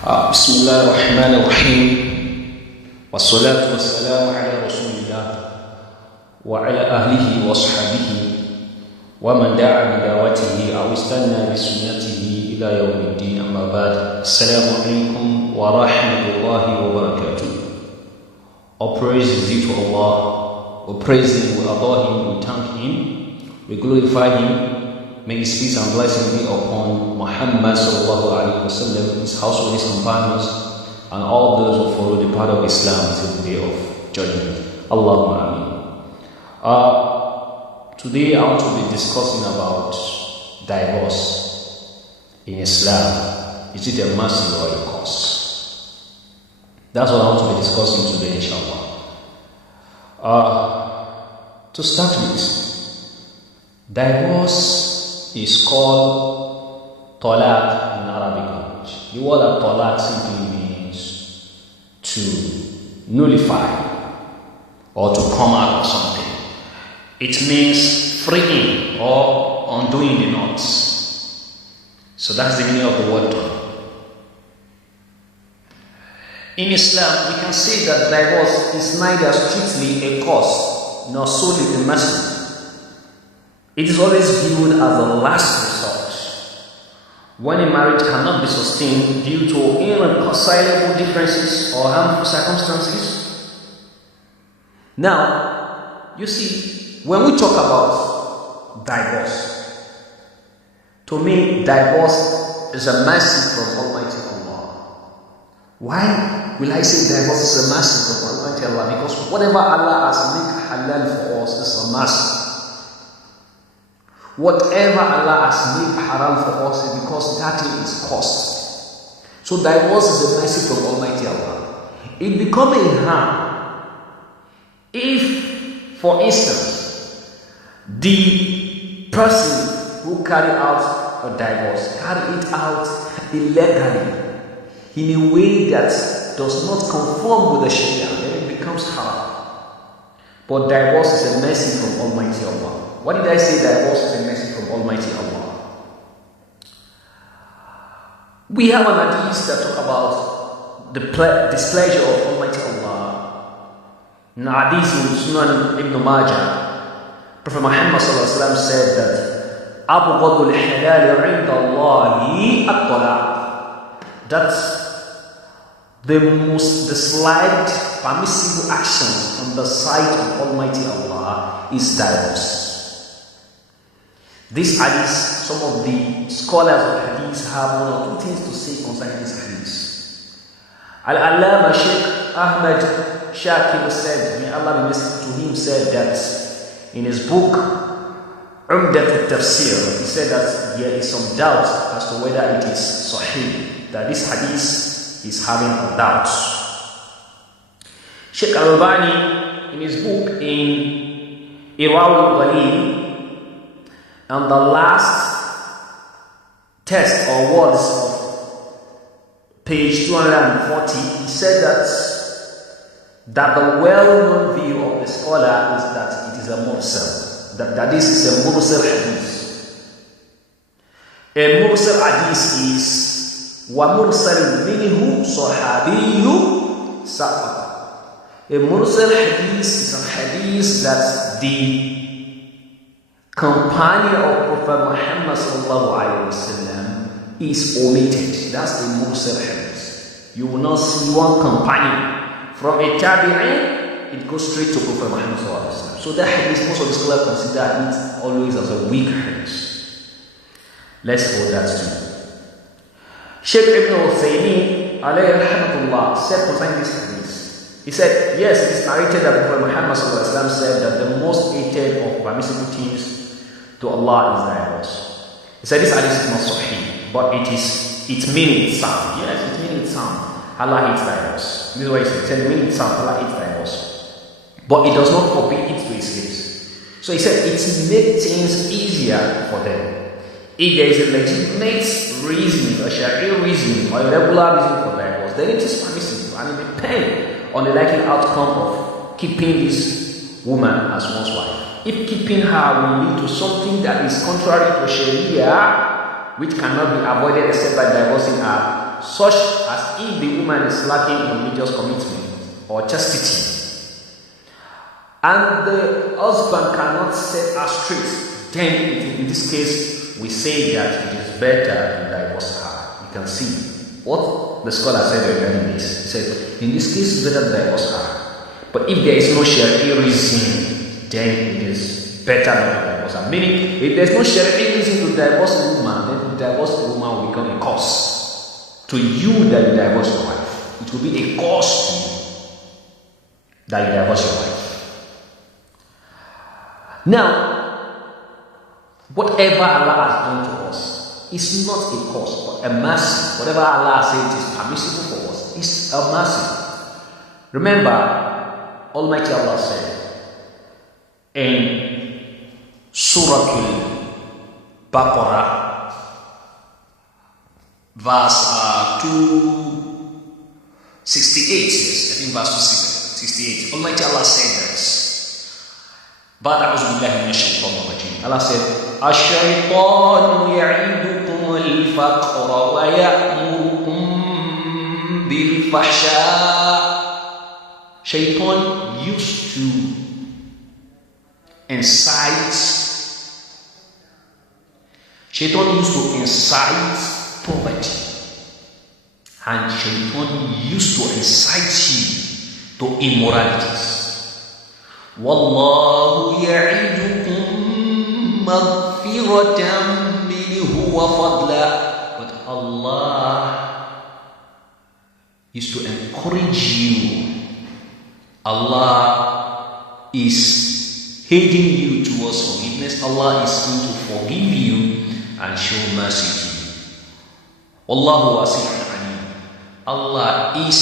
بسم الله الرحمن الرحيم والصلاة والسلام على رسول الله وعلى أهله وصحبه ومن دعا بدعوته أو استنى بسنته إلى يوم الدين. أما بعد. السلام عليكم ورحمة الله وبركاته. All praise is due to Allah. We praise Him, we adore Him, we thank Him, we glorify Him. May His peace and blessing be upon Muhammad sallallahu alaihi wasallam, his household, his companions, and all those who follow the path of Islam till the day of judgment. Allahumma ameen. Today I want to be discussing about divorce in Islam. Is it a mercy or a curse? That's what I want to be discussing today, inshallah. To start with, divorce is called talaq in Arabic language. The word talaq simply means to nullify or to come out of something. It means freeing or undoing the knots. So that's the meaning of the word talaq. In Islam, we can say that divorce is neither strictly a cause nor solely a mercy. It is always viewed as a last resort when a marriage cannot be sustained due to irreconcilable differences or harmful circumstances. Now, you see, when we talk about divorce, to me, divorce is a mercy from Almighty Allah. Why will I say divorce is a mercy from Almighty Allah? Because whatever Allah has made halal for us is a mercy. Whatever Allah has made haram for us is because that is cost. So divorce is a mercy from Almighty Allah. It becomes a harm if, for instance, the person who carried out a divorce carried it out illegally in a way that does not conform with the Sharia, then it becomes haram. But divorce is a mercy from Almighty Allah. What did I say? Divorce is a mercy from Almighty Allah. We have an hadith that talk about the displeasure of Almighty Allah. In hadith in Sunan Ibn Majah, Prophet Muhammad said that أَبْغَضُ الْحَلَالِ عِنْدَ اللَّهِ الطَّلَاقُ. That the most disliked permissible action on the side of Almighty Allah is divorce. This hadith, some of the scholars of hadith have one or two things to say concerning this hadith. Al-Allama Sheikh Ahmed Shakir said, may Allah be merciful to him, said that in his book Umdat al-Tafsir, he said that there is some doubt as to whether it is sahih, that this hadith is having a doubt. Sheikh Al-Albani in his book in Irwaul Ghalil, and the last text or words of page 240, he said that the well-known view of the scholar is that it is a mursal, that this is a mursal hadith. A mursal hadith is wa mursal minhu sahabiyyu saqat. A mursal hadith is a hadith that the companion of Prophet Muhammad sallallahu alaihi wasallam is omitted. That's the mursal hadith. You will not see one companion from a tabi'in, it goes straight to Prophet Muhammad sallallahu alaihi wasallam. So that hadith, most of the scholars consider it always as a weak hadith. Let's hold that too. Sheikh Ibn Uthaymeen alayhi rahmatullah said concerning this hadith, he said, yes, it is narrated that Prophet Muhammad sallallahu alaihi wasallam said that the most hated of permissible things to Allah is divorce. He said this hadith is not sahih, but it means sound. Yes, it means sound. Allah hates divorce. This is what he said. He said, means sound. Allah hates divorce. But it does not forbid it to his lips. So he said it makes things easier for them. If there is a legitimate reason, a Sharia reason, or a regular reason for divorce, then it is permissible, and it depends on the likely outcome of keeping this woman as one's wife. If keeping her will lead to something that is contrary to Sharia, which cannot be avoided except by divorcing her, such as if the woman is lacking in religious commitment or chastity, and the husband cannot set her straight, then in this case we say that it is better to divorce her. You can see what the scholar said regarding this. He said, in this case, it's better to divorce her. But if there is no Sharia reason, then it is better not to divorce her. Meaning, if there is no Sharia reason to divorce a woman, then to divorce the woman will become a curse to you that you divorce your wife. It will be a curse to you that you divorce your wife. Now, whatever Allah has done to us is not a curse, but a mercy. Whatever Allah says is permissible for us is a mercy. Remember, Almighty Allah said in Surah Al-Baqarah, verse 268, yes, I think verse 268, Almighty Allah said that. But Allah said, "Ash-shaytanu ya'idukum al-faqra wa ya'murukum bil-fahsha." Shaitan used to incite poverty, and Shaitan used to incite you to immoralities. Wallahu ya'idukum maghfiratan minhu wa fadla. But Allah is to encourage you. Allah is heading you towards forgiveness. Allah is going to forgive you and show mercy to you. Wallahu wasi'un alim. Allah is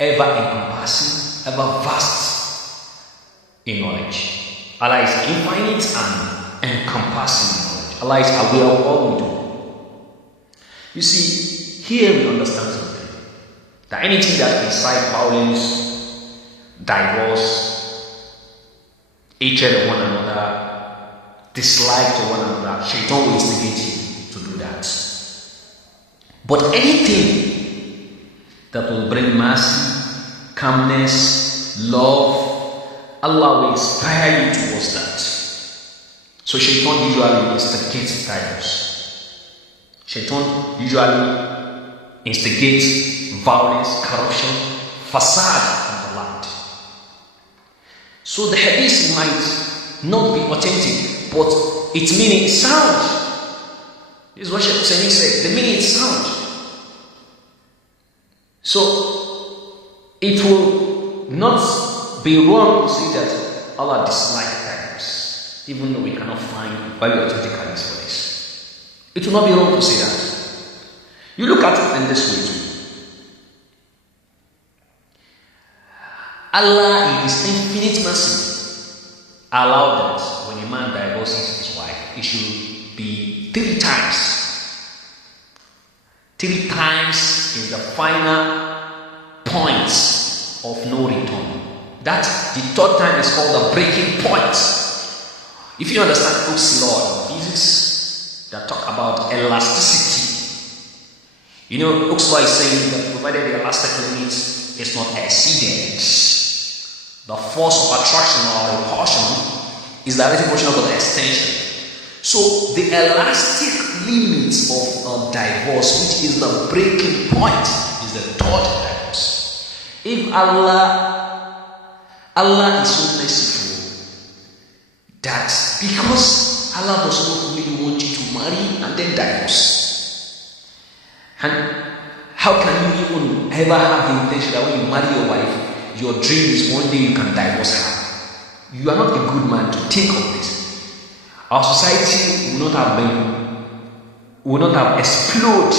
ever encompassing, ever vast in knowledge. Allah is infinite and encompassing in knowledge. Allah is aware of all we do. You see, here we understand something. That anything that incites violence, divorce, hatred of one another, dislike to one another, Shaitan will instigate you to do that. But anything that will bring mercy, calmness, love, Allah will inspire you towards that. So Shaitan usually instigates divorce. Shaitan usually instigates violence, corruption, facade in the land. So the hadith might not be authentic, but its meaning is sound. This is what Shaykh Hussein said. The meaning is sound. So it will not be wrong to say that Allah dislikes divorce, even though we cannot find very authentic hadith for this. It will not be wrong to say that. You look at it in this way too. Allah in His infinite mercy allowed that when a man divorces his wife, it should be 3 times. 3 times is the final point of no return. That the 3rd time is called the breaking point. If you understand Hooke's law in physics that talk about elasticity, you know Hooke's law is saying that provided the elastic limit is not exceeded, the force of attraction or repulsion is directly proportional to the extension. So the elastic limit of a divorce, which is the breaking point, is the 3rd divorce. If Allah is so merciful that because Allah does not really want you to marry and then divorce, and how can you even ever have the intention that when you marry your wife, your dream is one day you can divorce her? You are not a good man to think of this. Our society will not have exploded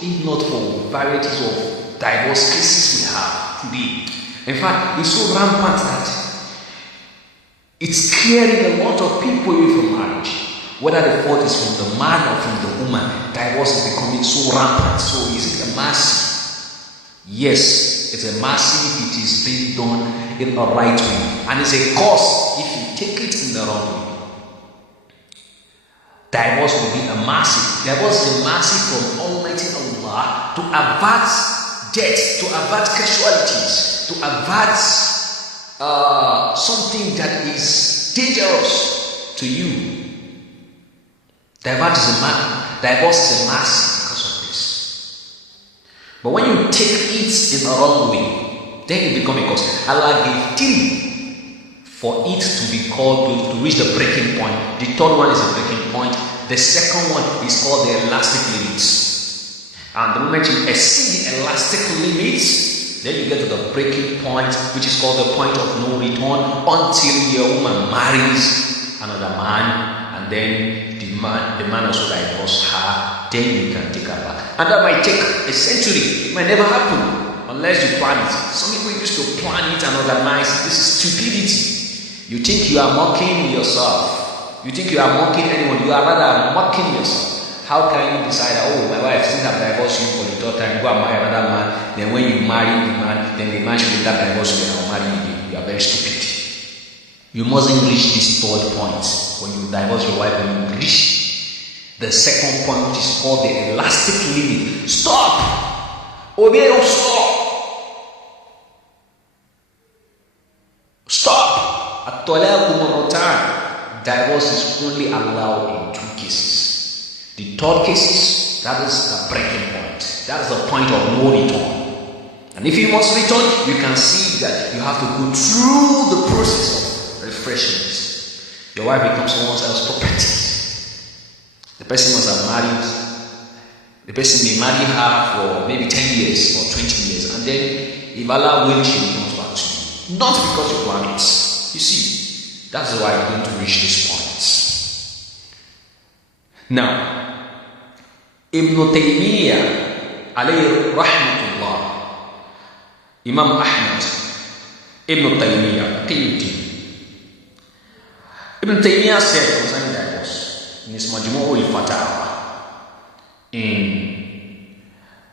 if not for varieties of divorce cases we have today. In fact, it's so rampant that it's scaring a lot of people away from marriage. Whether the fault is from the man or from the woman, divorce is becoming so rampant. So is it a mercy? Yes, it's a mercy if it is being done in the right way. And it's a curse if you take it in the wrong way. Divorce will be a mercy. Divorce is a mercy from to avert death, to avert casualties, to avert something that is dangerous to you. Divorce is a mercy because of this. But when you take it in a wrong way, then it becomes a cause. Allah gave 3 for it to be called to reach the breaking point. The third one is a breaking point. The second one is called the elastic limits. And the moment you exceed the elastic limits, then you get to the breaking point, which is called the point of no return, until your woman marries another man, and then the man also divorces her, then you can take her back. And that might take a century. It might never happen unless you plan it. Some people used to plan it and organize it. This is stupidity. You think you are mocking yourself. You think you are mocking anyone. You are rather mocking yourself. How can you decide that, oh, my wife, since I've divorced you for the third time, go and marry another man, then when you marry the man, then the man should later divorce you and I'll marry you again. You are very stupid. You mustn't reach this third point when you divorce your wife, when you reach the second point, which is called the elastic limit. Stop! Obey, stop! Stop! Divorce is only allowed in 2 cases. The third case, that is the breaking point. That is the point of no return. And if you must return, you can see that you have to go through the process of refreshment. Your wife becomes someone else's property. The person must have married. The person may marry her for maybe 10 years or 20 years. And then, if Allah wills, she comes back to you. Not because you plan it. You see, that's why you're going to reach this point. Now, Ibn Taymiyyah, alayhi rahmatullah, Imam Ahmad, Ibn Taymiyyah, Ibn Taymiyyah said concerning divorce in his Majmu' al-Fatawa in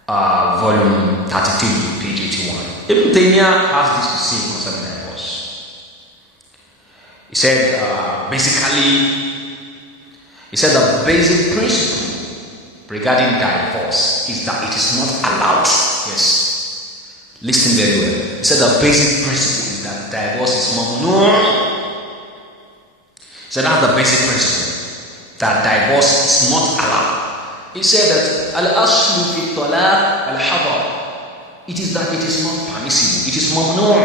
volume 32, page 81. Ibn Taymiyyah has this to say concerning divorce. He said, the basic principle regarding divorce is that it is not allowed. Yes. Listen very well. He said the basic principle is that divorce is mamnu'. So that's the basic principle, that divorce is not allowed. He said that al-aslu fi talaq al-hadar. It is that it is not permissible. It is mamnu'.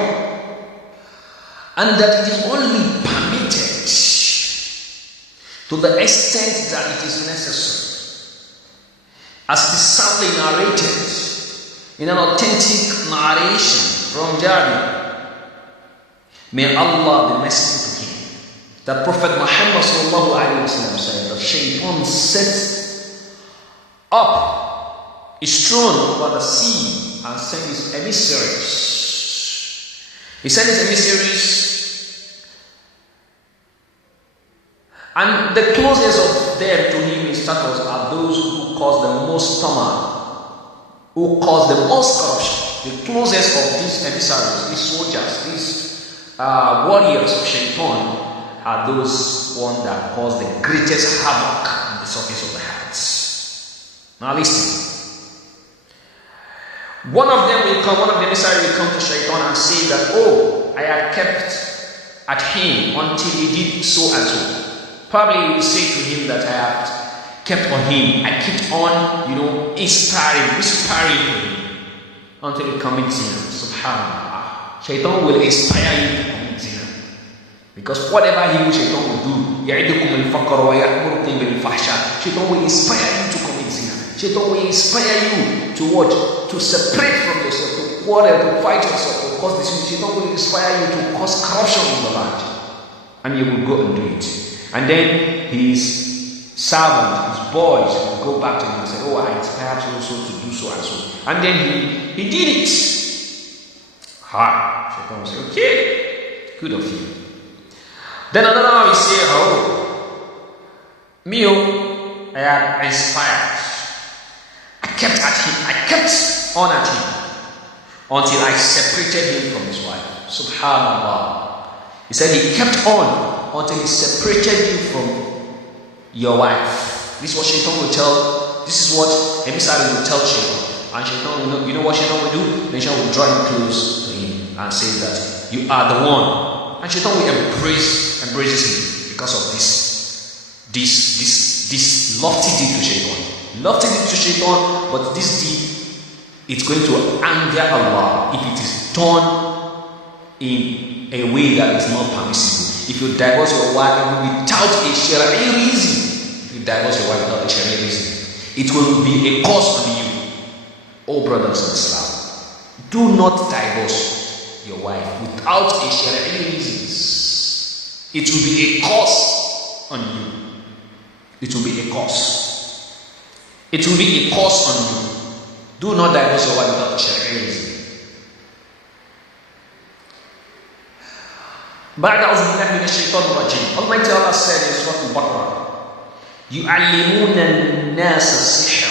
And that it is only permitted to the extent that it is necessary. As is soundly narrated in an authentic narration from Jabir, may Allah be merciful to him, that Prophet Muhammad said that Shaitan set up his throne over the sea and sent his emissaries. He sent his emissaries, and the closest of them to him in status are those who cause the most trauma, who cause the most corruption. The closest of these emissaries, these soldiers, these warriors of Shaitan, are those ones that cause the greatest havoc on the surface of the hearts. Now listen. One of the emissaries will come to Shaitan and say that, oh, I had kept at him until he did so and so. Probably he will say to him that I have kept on him. I kept on, inspiring him until he commits zina. Subhanallah. Shaitan will inspire you to commit zina. Because whatever he will, Shaitan will do. يَعِدُكُمُ الْفَقْرَ وَيَأْمُرُكُمْ بِالْفَحْشَاءِ. Shaitan will inspire you to commit zina. Shaitan will inspire you to what? To separate from yourself, to quarrel, to fight yourself, to cause this. Shaitan will inspire you to cause corruption in the land. And you will go and do it. And then his servant, his boys will go back to him and say, oh, I inspired you also to do so and so. And then he did it. Shaitan will say, okay, good of you. Then another one will say, oh, me, I am inspired. I kept on at him until I separated him from his wife. Subhanallah. He said he kept on until he separated you from your wife. This is what Shaitan will tell. This is what emissary will tell Shaitan. And shaitan, you know what shaitan will do? Then shaitan will draw him close to him and say that you are the one. And shaitan will embraces him because of this lofty deed to shaitan. Lofty deed to shaitan, but this deed, it's going to anger Allah if it is done in a way that is not permissible. If you divorce your wife without a Sharia reason, it will be a curse on you. Oh brothers in Islam, do not divorce your wife without a Sharia reasons. It will be a curse on you. It will be a curse. It will be a curse on you. Do not divorce your wife without a Sharia reason. بعد أعوذ بالله من الشيطان الرجيم. Almighty Allah said in Surah Al-Baqarah, يعلمون الناس السحر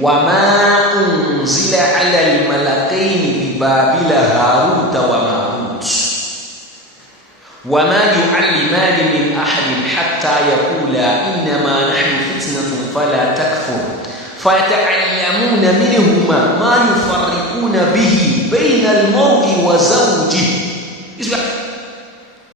وما أنزل على الملكين ببابل هاروت وماروت وما يعلمان من أحد حتى يقولا إنما نحن فتنة فلا تكفر فيتعلمون منهما ما